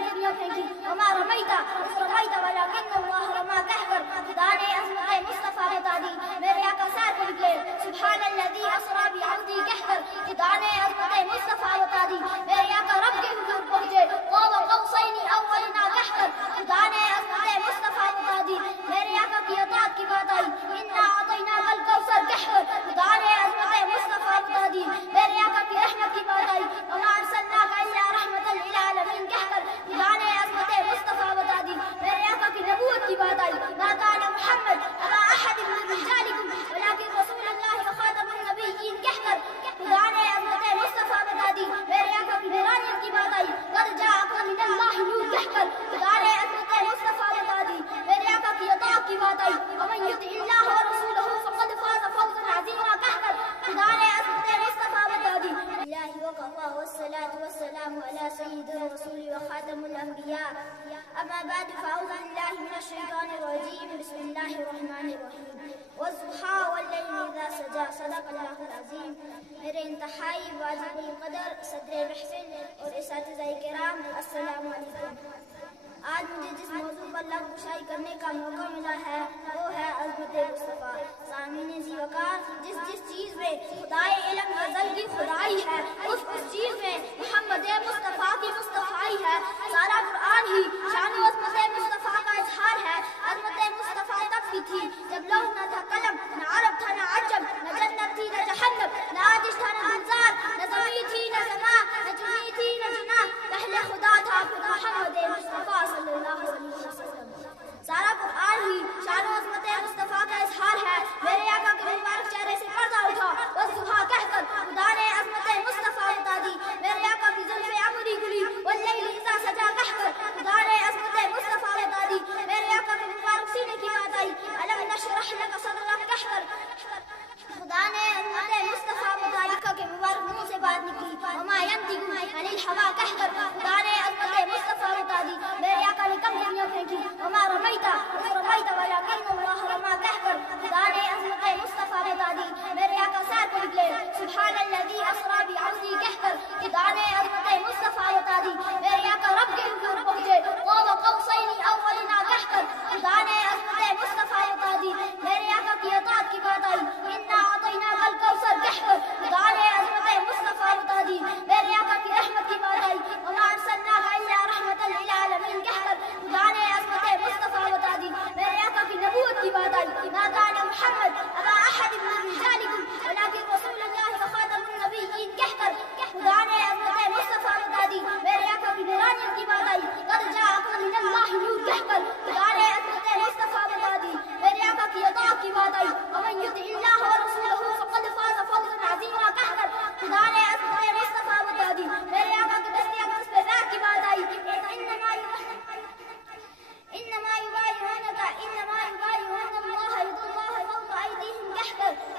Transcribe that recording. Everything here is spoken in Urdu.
دنیا پھینکی وما رمیتا اس رمیتا ولکن اللہ رما کہہ کر خدا نے عظمت مصطفیٰ بتا دی میرے آقا سیر پر نکلے سبحان الذی اسری بعبدہ کہہ کر خدا نے عظمت مصطفیٰ بتا دی میرے آقا رب کے حضور پہنچے قاب قوسین او ادنیٰ کہہ کر خدا نے عظمت مصطفیٰ بتا دی میرے آقا کی اطاعت کی بات آئی انا اعطیناک الکوثر کہہ کر خدا نے عظمت مصطفیٰ بتا دی میرے آقا کی رحمت کی بات آئی وما ارسلناک الا رحمۃ للعالمین کہہ کر خدا نے عظمت مصطفیٰ بتا دی میرے آقا کی نبوت کی بات آئی ما کان محمد ابا احد من رجالکم ولکن رسول اللہ وخاتم النبیین کہہ کر خدا نے عظمت مصطفیٰ بتا دی میرے آقا کی نورانیت کی بات آئی قد جاءکم من اللہ نور کہہ کر خدا نے عظمت مصطفیٰ بتا دی میرے آقا کی اطاعت کی بات آئی ومن یطع اللہ ورسولہ فقد فاز فوزا عظیما کہہ کر خدا نے عظمت مصطفیٰ بتا دی اللہ وکفى والصلاة والسلام على سید الرسول وخاتم الانبیاء اما بعد فاعوذ باللہ من الشیطان الرجیم بسم اللہ الرحمن الرحیم والضحى واللیل اذا سجى صدق اللہ العظیم میرے انتہائی واجب القدر صدر محفل اور اساتذہ کرام السلام علیکم آج مجھے جس موضوع پر لفظ گشائی کرنے کا موقع ملا ہے وہ ہے عظمت مصطفیٰ سامعین ذی وقار جس چیز میں خدائے علم ازل کی خدائی ہے اس چیز میں محمد مصطفیٰ کی مصطفیٰ ہے سارا قرآن ہی شان و عظمت مصطفیٰ کا اظہار ہے عظمت مصطفیٰ تب بھی تھی جب لوح نہ تھا قلم نہ عرب تھا نہ عجم نہ جنت تھی نہ جہنم نہ آتش تھا نہ گلزار نہ زمین تھی نہ سما نہ جنی تھی نہ جنا پہلے خدا تھا پھر محمد مصطفیٰ صلی اللہ علیہ وسلم سارا قرآن ہی شان و عظمت مصطفیٰ کا اظہار ہے میرے آقا کے مبارک چہرے سے پردہ اٹھا والضحیٰ کہہ کر خدا نے عظمت مصطفیٰ بتا دی میرے آقا کی زلف عمری گلی واللیل اذا سجا کہہ کر خدا نے عظمت مصطفیٰ بتا دی میرے آقا کے مبارک سینے کی بات آئی الم نشرح لک صدرک کہہ کر خدا نے عظمت مصطفیٰ بتا دی کے مبارک منہ سے بات نکلی وما ینطق عن الہویٰ کہہ کر خدا نے عظمت مصطفیٰ بتا دی میرے آقا نے کم دنیا پھینکی وما رمیتا اس رمیتا ولکن اللہ رما کہہ کر خدا نے عظمت مصطفیٰ بتا دی میرے آقا سیر پر نکلے سبحان الذی اسری بعبدہ کہہ کر خدا نے عظمت مصطفیٰ بتا دی میرے آقا رب کے حضور پہنچے قاب قوسین او ادنیٰ کہہ کر خدا نے عظمت مصطفیٰ بتا دی میرے آقا کی اطاعت کی بات آئی انا اعطیناک الکوثر کہہ کر خدا نے عظمت مصطفیٰ بتا دی میرے آقا کی رحمت کی بات آئی وما ارسلناک الا رحمۃ للعالمین کہہ کر خدا نے عظمت مصطفیٰ بتا دی میرے آقا کی نبوت کی بات آئی ما کان محمد ابا احد من رجالکم ولکن رسول اللہ وخاتم النبیین کہہ کر خدا نے عظمت مصطفیٰ بتا دی میرے آقا کی نورانیت کی بات آئی قد جاءکم من اللہ نور کہہ کر خدا نے عظمت مصطفیٰ بتا دی میرے آقا کی اطاعت کی بات آئی ومن یطع اللہ ورسولہ فقد فاز فوزا عظیما کہہ کر خدا نے عظمت مصطفیٰ بتا دی میرے آقا کی دستیاب اس پہ بیعت کی بات آئی انما یبایعونک اللہ ید اللہ فوق ایدیہم کہہ کر